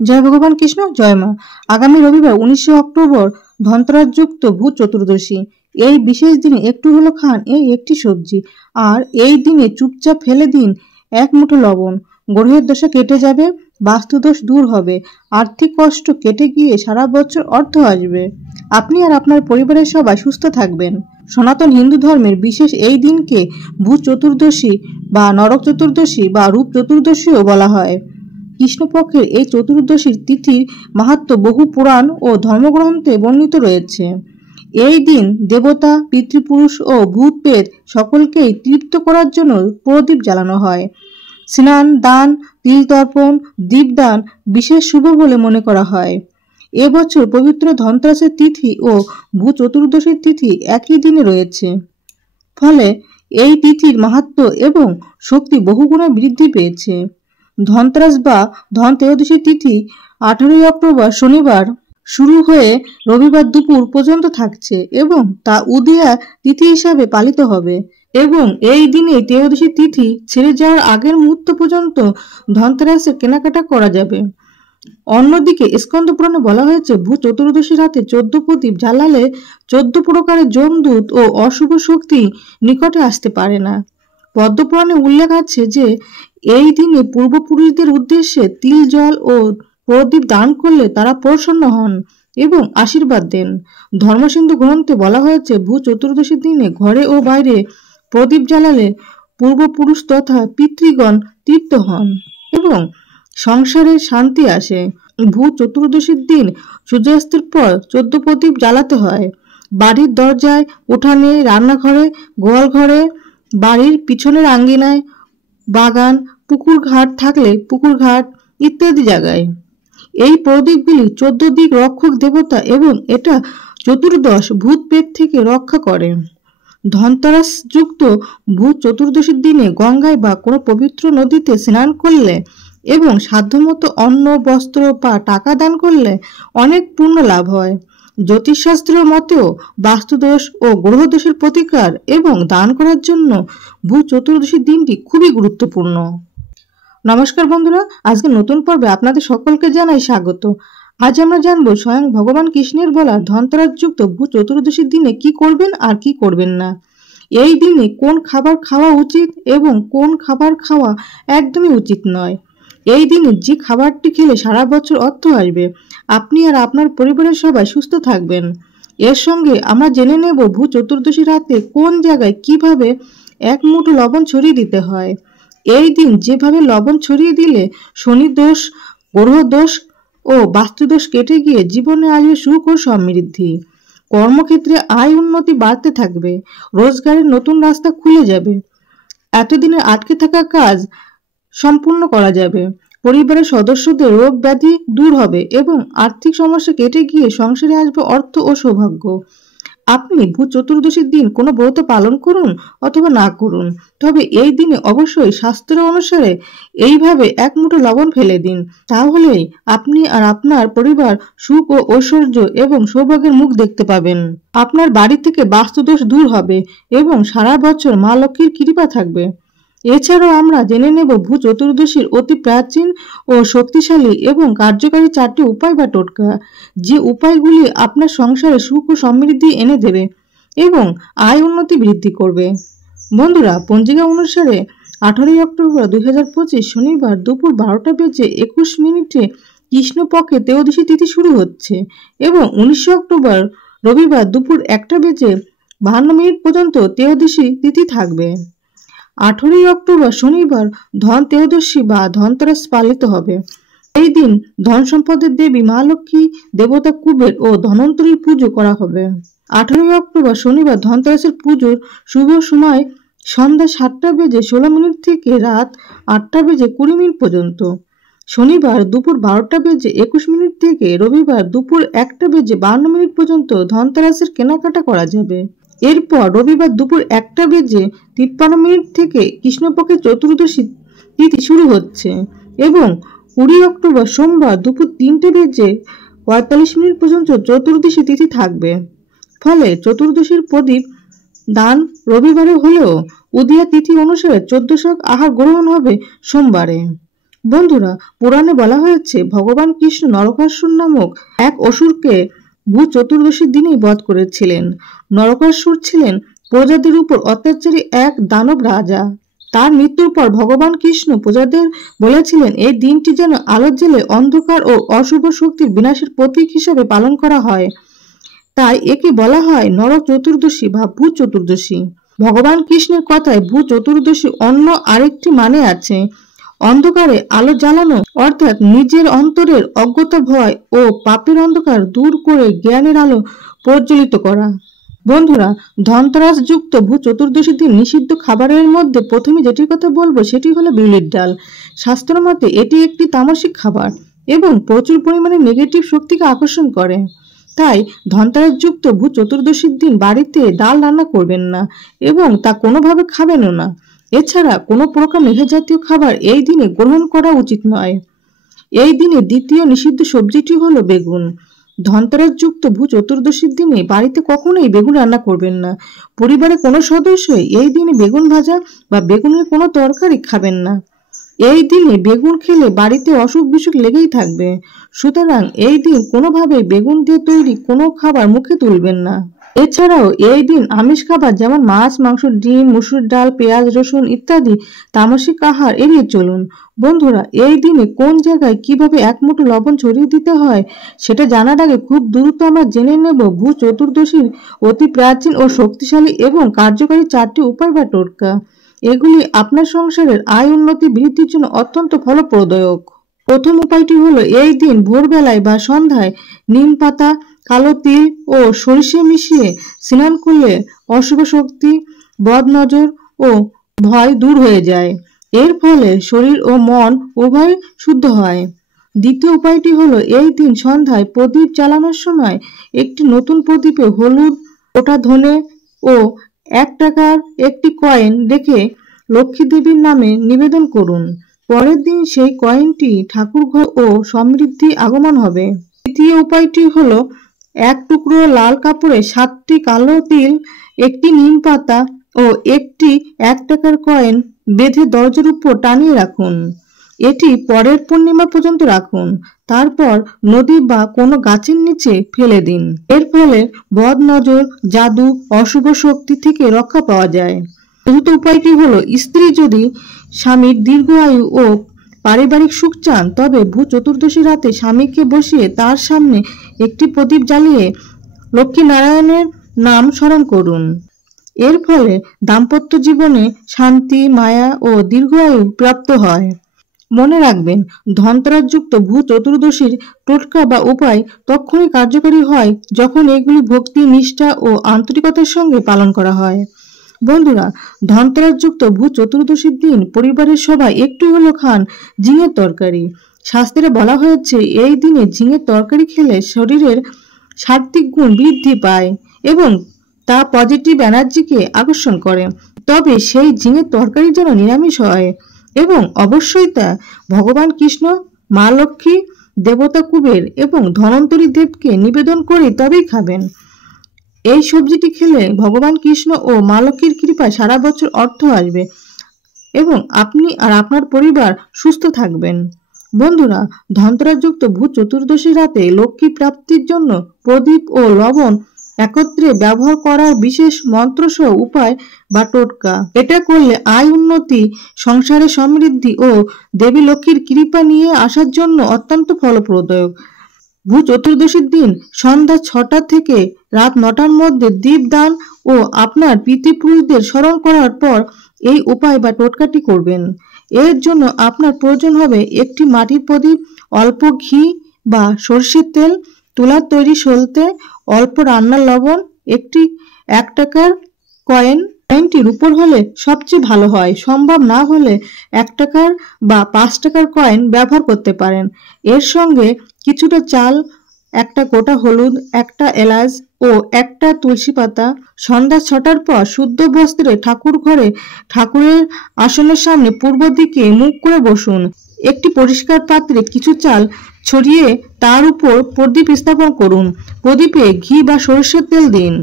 জয় ভগবান কৃষ্ণ, জয় মা। আগামী রবিবার 19 অক্টোবর ধনতেরাস যুক্ত ভূত চতুর্দশী। এই বিশেষ দিনে একটু হলো খান এই একটি সবজি, আর এই দিনে চুপচাপ ফেলে দিন এক মুঠো লবণ। গ্রহের দশা কেটে যাবে, বাস্তুদোষ দূর হবে, আর্থিক কষ্ট কেটে গিয়ে সারা বছর অর্থ আসবে। আপনি আর আপনার পরিবারের সবাই সুস্থ থাকবেন। সনাতন হিন্দু ধর্মের বিশেষ এই দিনকে ভূত চতুর্দশী বা নরক চতুর্দশী বা রূপ চতুর্দশীও বলা হয়। কৃষ্ণপক্ষের এই চতুর্দশীর তিথির মাহাত্ম্য বহু পুরাণ ও ধর্মগ্রন্থে বর্ণিত রয়েছে। এই দিন দেবতা, পিতৃপুরুষ ও ভূত প্রেত সকলকেই তৃপ্ত করার জন্য প্রদীপ জ্বালানো হয়। স্নান, দান, তিল তর্পণ, দীপদান বিশেষ শুভ বলে মনে করা হয়। এবছর পবিত্র ধনতেরাসের তিথি ও ভূত চতুর্দশীর তিথি একই দিনে রয়েছে, ফলে এই তিথির মাহাত্ম্য এবং শক্তি বহুগুণে বৃদ্ধি পেয়েছে। ধনতেরাস বা ধনত্রয়োদশী তিথি 18 অক্টোবর শনিবার শুরু হয়ে রবিবার দুপুর পর্যন্ত থাকছে এবং তা উদয়া তিথি হিসাবে পালিত হবে এবং এই দিনে ত্রয়োদশী তিথি ছেড়ে যাওয়ার আগের মুহূর্ত পর্যন্ত ধনতেরাসের কেনাকাটা করা যাবে। অন্যদিকে স্কন্দ পুরাণে বলা হয়েছে, ভূত চতুর্দশী রাতে 14 প্রদীপ জ্বালালে 14 প্রকারের যমদূত ও অশুভ শক্তি নিকটে আসতে পারে না। পদ্মপুরাণে উল্লেখ আছে যে এই দিনে পূর্বপুরুষদের উদ্দেশ্যে তিল, জল ও প্রদীপ দান করলে তারা প্রসন্ন হন এবং আশীর্বাদ দেন। ধর্মসিন্ধু গ্রন্থে বলা হয়েছে, ভূত চতুর্দশীর দিনে ঘরে ও বাইরে প্রদীপ জ্বালালে পূর্বপুরুষ তথা পিতৃগণ তৃপ্ত হন এবং সংসারে শান্তি আসে। ভূত চতুর্দশীর দিন সূর্যাস্তের পর 14 প্রদীপ জ্বালাতে হয়। বাড়ির দরজায়, উঠানে, রান্নাঘরে, গোয়াল ঘরে, বাড়ির পিছনের আঙ্গিনায়, বাগান, পুকুর ঘাট থাকলে পুকুর ঘাট ইত্যাদি জায়গায়। এই প্রদীপগুলি 14 দিক রক্ষক দেবতা এবং এটা চতুর্দশ ভূত পেট থেকে রক্ষা করে। ধনতেরাস যুক্ত ভূত চতুর্দশীর দিনে গঙ্গায় বা কোনো পবিত্র নদীতে স্নান করলে এবং সাধ্যমতো অন্ন, বস্ত্র বা টাকা দান করলে অনেক পুণ্য লাভ হয়। জ্যোতিষশাস্ত্রের মতেও বাস্তুদোষ ও গ্রহদোষের প্রতিকার এবং দান করার জন্য ভূত চতুর্দশীর দিনটি খুবই গুরুত্বপূর্ণ। নমস্কার বন্ধুরা, আজকে নতুন পর্বে আপনাদের সকলকে জানাই স্বাগত। আজ আমরা জানবো স্বয়ং ভগবান কৃষ্ণের বলা ধনতেরাস যুক্ত ভূত চতুর্দশীর দিনে কি করবেন আর কি করবেন না। এই দিনে কোন খাবার খাওয়া উচিত এবং কোন খাবার খাওয়া একদমই উচিত নয়। এই দিনে যে খাবারটি খেলে সারা বছর অর্থ আসবে, আপনি আর আপনার পরিবারের সবাই সুস্থ থাকবেন। এর সঙ্গে আমরা জেনে নেব ভূত চতুর্দশী রাতে কোন জায়গায় কিভাবে এক মুঠো লবণ ছড়িয়ে দিতে হয়। এই দিন যেভাবে লবণ ছড়িয়ে দিলে শনি দোষ, গ্রহ দোষ ও বাস্তুদোষ কেটে গিয়ে জীবনে আসবে সুখ ও সমৃদ্ধি। কর্মক্ষেত্রে আয় উন্নতি বাড়তে থাকবে, রোজগারের নতুন রাস্তা খুলে যাবে, এতদিনের আটকে থাকা কাজ সম্পূর্ণ করা যাবে, পরিবারের সদস্যদের রোগ ব্যাধি দূর হবে এবং আর্থিক সমস্যা কেটে গিয়ে সংসারে আসবে অর্থ ও সৌভাগ্য। আপনি ভূত চতুর্দশীর দিন কোনো ব্রত পালন করুন অথবা না করুন, তবে এই দিনে অবশ্যই শাস্ত্র অনুসারে এইভাবে এক মুঠো লবণ ফেলে দিন। তাহলেই আপনি আর আপনার পরিবার সুখ ও ঐশ্বর্য এবং সৌভাগ্যের মুখ দেখতে পাবেন। আপনার বাড়ি থেকে বাস্তুদোষ দূর হবে এবং সারা বছর মা লক্ষ্মীর কৃপা থাকবে। এছাড়াও আমরা জেনে নেব ভূত চতুর্দশীর অতি প্রাচীন ও শক্তিশালী এবং কার্যকারী 4টি উপায় বা টোটকা, যে উপায়গুলি আপনার সংসারে সুখ ও সমৃদ্ধি এনে দেবে এবং আয় উন্নতি বৃদ্ধি করবে। বন্ধুরা, পঞ্জিকা অনুসারে 18 অক্টোবর 2025 শনিবার দুপুর 12:21 কৃষ্ণপক্ষে ত্রয়োদশী তিথি শুরু হচ্ছে এবং 19 অক্টোবর রবিবার দুপুর 1:52 পর্যন্ত ত্রয়োদশী তিথি থাকবে। 18 অক্টোবর শনিবার ধন ত্রয়োদশী বা ধনতেরাস পালিত হবে। এই দিন ধন সম্পদের দেবী মা লক্ষ্মী, দেবতা কুবের ও ধনন্তরীর পুজো করা হবে। 18 অক্টোবর শনিবার ধনতেরাসের পুজোর শুভ সময় সন্ধ্যা 7:16 থেকে রাত 8:20 পর্যন্ত। শনিবার দুপুর 12:21 থেকে রবিবার দুপুর 1:52 পর্যন্ত ধনতেরাসের কেনাকাটা করা যাবে। এরপর রবিবার দুপুর 1:53 থেকে কৃষ্ণপক্ষের চতুর্দশী তিথি শুরু হচ্ছে এবং 20 অক্টোবর সোমবার দুপুর 3:45 পর্যন্ত চতুর্দশী তিথি থাকবে। ফলে চতুর্দশীর প্রদীপ দান রবিবারে হলেও উদয়া তিথি অনুসারে 14 শাক আহার গ্রহণ হবে সোমবারে। বন্ধুরা, পুরাণে বলা হয়েছে ভগবান কৃষ্ণ নরকাসুর নামক এক অসুরকে ভূত চতুর্দশীর দিনেই বধ করেছিলেন। নরকাসুর ছিলেন প্রজাদের উপর অত্যাচারী এক দানব রাজা। তার মৃত্যুর পর ভগবান কৃষ্ণ প্রজাদের বলেছিলেন এই দিনটি যেন আলোর জেলে অন্ধকার ও অশুভ শক্তির বিনাশের প্রতীক হিসেবে পালন করা হয়। তাই একে বলা হয় নরক চতুর্দশী বা ভূত চতুর্দশী। ভগবান কৃষ্ণের কথায় ভূত চতুর্দশী অন্য আরেকটি মানে আছে অন্ধকারে আলো জ্বালানো, অর্থাৎ নিজের অন্তরের অজ্ঞতা ভয় ও পাপের অন্ধকার দূর করে জ্ঞানের আলো প্রজ্বলিত করা। বন্ধুরা, ধনতেরাস যুক্ত ভূত চতুর্দশীর দিন নিষিদ্ধ খাবারের মধ্যে প্রথমে যেটির কথা বলবো সেটি হলো বিউলির ডাল। শাস্ত্র মতে এটি একটি তামসিক খাবার এবং প্রচুর পরিমাণে নেগেটিভ শক্তিকে আকর্ষণ করে। তাই ধনতেরাস যুক্ত ভূত চতুর্দশীর দিন বাড়িতে ডাল রান্না করবেন না এবং তা কোনোভাবে খাবেনও না। এছাড়া কোনো প্রকার মেঘে জাতীয় খাবার এই দিনে গ্রহণ করা উচিত নয়। এই দিনে দ্বিতীয় নিষিদ্ধ সবজিটি হলো বেগুন। ধনতেরাস যুক্ত ভূত চতুর্দশীর দিনে বাড়িতে কখনোই বেগুন রান্না করবেন না। পরিবারের কোনো সদস্যই এই দিনে বেগুন ভাজা বা বেগুনের কোনো তরকারি খাবেন না। এই দিনে বেগুন খেলে বাড়িতে অসুখ বিসুখ লেগেই থাকবে। সুতরাং এই দিন কোনোভাবেই বেগুন দিয়ে তৈরি কোনো খাবার মুখে তুলবেন না। এছাড়াও এই দিন আমিষ খাবার যেমন মাছ, মাংস, ডিম, মসুর ডাল, পেঁয়াজ, রসুন ইত্যাদি তামসিক আহার এড়িয়ে চলুন। বন্ধুরা, এই দিনে কোন জায়গায় কিভাবে এক মুঠো লবণ ছড়িয়ে দিতে হয় সেটা জানার আগে খুব দ্রুত আমরা জেনে নেব ভূত চতুর্দশীর অতি প্রাচীন ও শক্তিশালী এবং কার্যকরী 4টি উপায় বা টোটকা। এগুলি আপনার সংসারের আয় উন্নতি বৃদ্ধির জন্য অত্যন্ত ফলপ্রদায়ক। প্রথম উপায়টি হলো এই দিন ভোরবেলায় বা সন্ধ্যায় নিম পাতা, কালো তিল ও সরিষে মিশিয়ে স্নান করলে অশুভ শক্তি, বদনজর ও ভয় দূর হয়ে যায়। এর ফলে শরীর ও মন উভয় শুদ্ধ হয়। দ্বিতীয় উপায়টি হলো এই দিন সন্ধ্যায় প্রদীপ জ্বালানোর সময় একটি নতুন প্রদীপে হলুদ, ওটা ধনে ও 1 টাকার একটি কয়েন রেখে লক্ষ্মী দেবীর নামে নিবেদন করুন। পরের দিন সেই কয়েনটি ঠাকুরঘর ও সমৃদ্ধি আগমন হবে। তৃতীয় উপায়টি হলো 1 টুকরো লাল কাপড়ে 7টি কালো তিল, একটি নিম পাতা ও একটি 1 টাকার কয়েন বেঁধে দরজার উপর টানিয়ে রাখুন। এটি পরের পূর্ণিমা পর্যন্ত রাখুন। তারপর নদী বা কোনো গাছের নিচে ফেলে দিন। এর ফলে বদ নজর, জাদু, অশুভ শক্তি থেকে রক্ষা পাওয়া যায়। চতুর্থ উপায়টি হলো স্ত্রী যদি স্বামীর দীর্ঘায়ু ও পারিবারিক সুখ চান তবে ভূত চতুর্দশী রাতে স্বামীকে বসিয়ে তার সামনে একটি প্রদীপ জ্বালিয়ে লক্ষ্মী নারায়ণের নাম স্মরণ করুন। এর ফলে দাম্পত্য জীবনে শান্তি, মায়া ও দীর্ঘায়ু প্রাপ্ত হয়। মনে রাখবেন, ধনতেরাস যুক্ত ভূত চতুর্দশীর টোটকা বা উপায় তখনই কার্যকরী হয় যখন এগুলি ভক্তি, নিষ্ঠা ও আন্তরিকতার সঙ্গে পালন করা হয়। বন্ধুরা, ধনতেরাস যুক্ত ভূত চতুর্দশীর দিন পরিবারের সবাই একটু হলো খান ঝিঙের তরকারি। শাস্ত্রে বলা হয়েছে এই দিনে ঝিঙের তরকারি খেলে শরীরের সাত্ত্বিক গুণ বৃদ্ধি পায় এবং তা পজিটিভ এনার্জিকে আকর্ষণ করে। তবে সেই ঝিঙের তরকারি যেন নিরামিষ হয় এবং অবশ্যই তা ভগবান কৃষ্ণ, মা লক্ষ্মী, দেবতা কুবের এবং ধনন্তরী দেবকে নিবেদন করে তবেই খাবেন। এই সবজিটি খেলে ভগবান কৃষ্ণ ও মা লক্ষ্মীর কৃপায় সারা বছর অর্থ আসবে এবং আপনি আর আপনার পরিবার সুস্থ থাকবেন। বন্ধুরা, ধনতেরাস যুক্ত ভূত চতুর্দশী রাতে লক্ষ্মী প্রাপ্তির জন্য প্রদীপ ও লবণ একত্রে ব্যবহার করার বিশেষ মন্ত্রসহ উপায় বা টোটকা। এটা করলে আয় উন্নতি, সংসারে সমৃদ্ধি ও দেবী লক্ষ্মীর কৃপা নিয়ে আসার জন্য অত্যন্ত ফলপ্রদায়ক। ভূত চতুর্দশীর দিন সন্ধ্যা 6টা থেকে রাত 9টার মধ্যে দীপদান ও আপনার পিতৃপুরুষদের স্মরণ করার পর এই উপায় বা টোটকাটি করবেন। এর জন্য আপনার প্রয়োজন হবে একটি মাটির প্রদীপ, অল্প ঘি বা সরষের তেল, তুলার তৈরি সলতে, অল্প রান্নার লবণ, একটি 1 টাকার কয়েন। কয়েনটি রূপোর হলে সবচেয়ে ভালো হয়। সম্ভব না হলে 1 টাকার বা 5 টাকার কয়েন ব্যবহার করতে পারেন। এর সঙ্গে কিছুটা চাল, একটা গোটা হলুদ, একটা এলাচ ও একটা তুলসী পাতা। সন্ধ্যা 6টার পর শুদ্ধ বস্ত্রে ঠাকুর ঘরে ঠাকুরের আসনের সামনে পূর্ব দিকে মুখ করে বসুন। একটি পরিষ্কার পাত্রে কিছু চাল ছড়িয়ে তার উপর প্রদীপ স্থাপন করুন। প্রদীপে ঘি বা সরষের তেল দিন।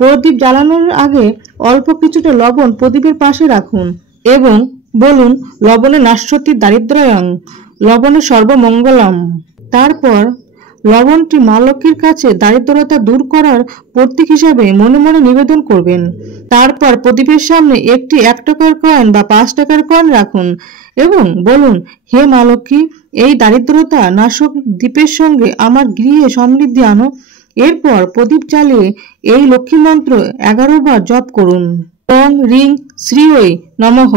প্রদীপ জ্বালানোর আগে অল্প কিছুটা লবণ প্রদীপের পাশে রাখুন এবং বলুন লবণে নাশ্বতী দারিদ্র্যং লবণে সর্বমঙ্গলম। তারপর লবণটি মা লক্ষ্মীর কাছে দারিদ্রতা দূর করার প্রতীক হিসাবে মনে মনে নিবেদন করবেন। তারপর প্রদীপের সামনে একটি 1 টাকার কয়েন বা 5 টাকার কয়েন রাখুন এবং বলুন, হে মা লক্ষ্মী, এই দারিদ্রতা নাশক দীপের সঙ্গে আমার গৃহে সমৃদ্ধি আনো। এরপর প্রদীপ জ্বালিয়ে এই লক্ষ্মী মন্ত্র 11 বার জপ করুন। ওং রিং শ্রীঐ নমঃ।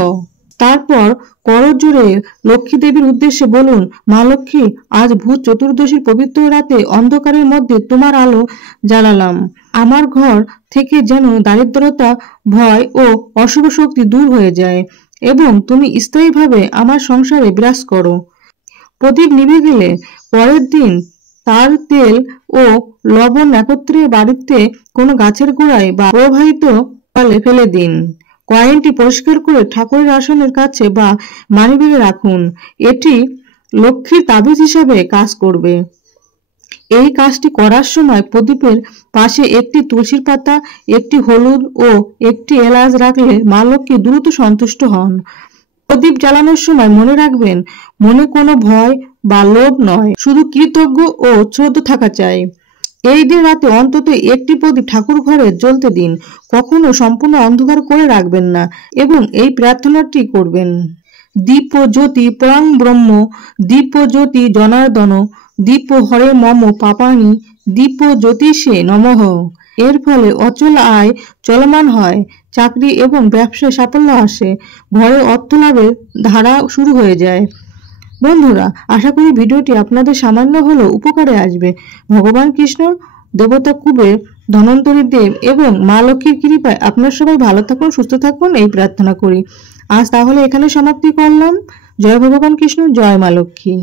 তারপর করজোড়ে লক্ষ্মী দেবীর উদ্দেশ্যে বলুন, মা লক্ষ্মী, আজ ভূত চতুর্দশীর পবিত্র রাতে অন্ধকারের মধ্যে তোমার আলো জ্বালালাম। আমার ঘর থেকে যেন দারিদ্রতা, ভয় ও অশুভ শক্তি দূর হয়ে যায় এবং তুমি স্থায়ীভাবে আমার সংসারে বিরাজ করো। প্রদীপ নিভে গেলে পরের দিন তার তেল ও লবণ একত্রে বাড়িতে কোনো গাছের গোড়ায় বা প্রবাহিত জলে ফেলে দিন। কয়েনটি পরিষ্কার করে ঠাকুরের আসনের কাছে বা মানিব্যাগে রাখুন। এটি লক্ষ্মীর তাবিজ হিসাবে কাজ করবে। এই কাজটি করার সময় প্রদীপের পাশে একটি তুলসীর পাতা, একটি হলুদ ও একটি এলাচ রাখলে মা লক্ষ্মী দ্রুত সন্তুষ্ট হন। প্রদীপ জ্বালানোর সময় মনে রাখবেন, মনে কোনো ভয় বা লোভ নয়, শুধু কৃতজ্ঞ ও শ্রদ্ধা থাকা চাই। এই দিন রাতে অন্তত একটি প্রদীপ ঠাকুর ঘরে জ্বলতে দিন। কখনো সম্পূর্ণ অন্ধকার করে রাখবেন না এবং এই প্রার্থনাটি করবেন, দীপ জ্যোতি পরাং ব্রহ্ম, দীপ জ্যোতি জনার্দন, দীপ হরে মম পাপানি, দীপ জ্যোতিষে নমঃ। এর ফলে অচল আয় চলমান হয়, চাকরি এবং ব্যবসায় সাফল্য আসে, ঘরে অর্থ লাভের ধারা শুরু হয়ে যায়। বন্ধুরা, আশা করি ভিডিওটি আপনাদের সামান্য হলেও উপকারে আসবে। ভগবান কৃষ্ণ, দেবতা কুবের, ধনন্তরী দেব এবং মা লক্ষ্মীর কৃপায় আপনার সবাই ভালো থাকুন, সুস্থ থাকুন, এই প্রার্থনা করি। আজ তাহলে এখানে সমাপ্তি করলাম। জয় ভগবান কৃষ্ণ, জয় মা লক্ষ্মী।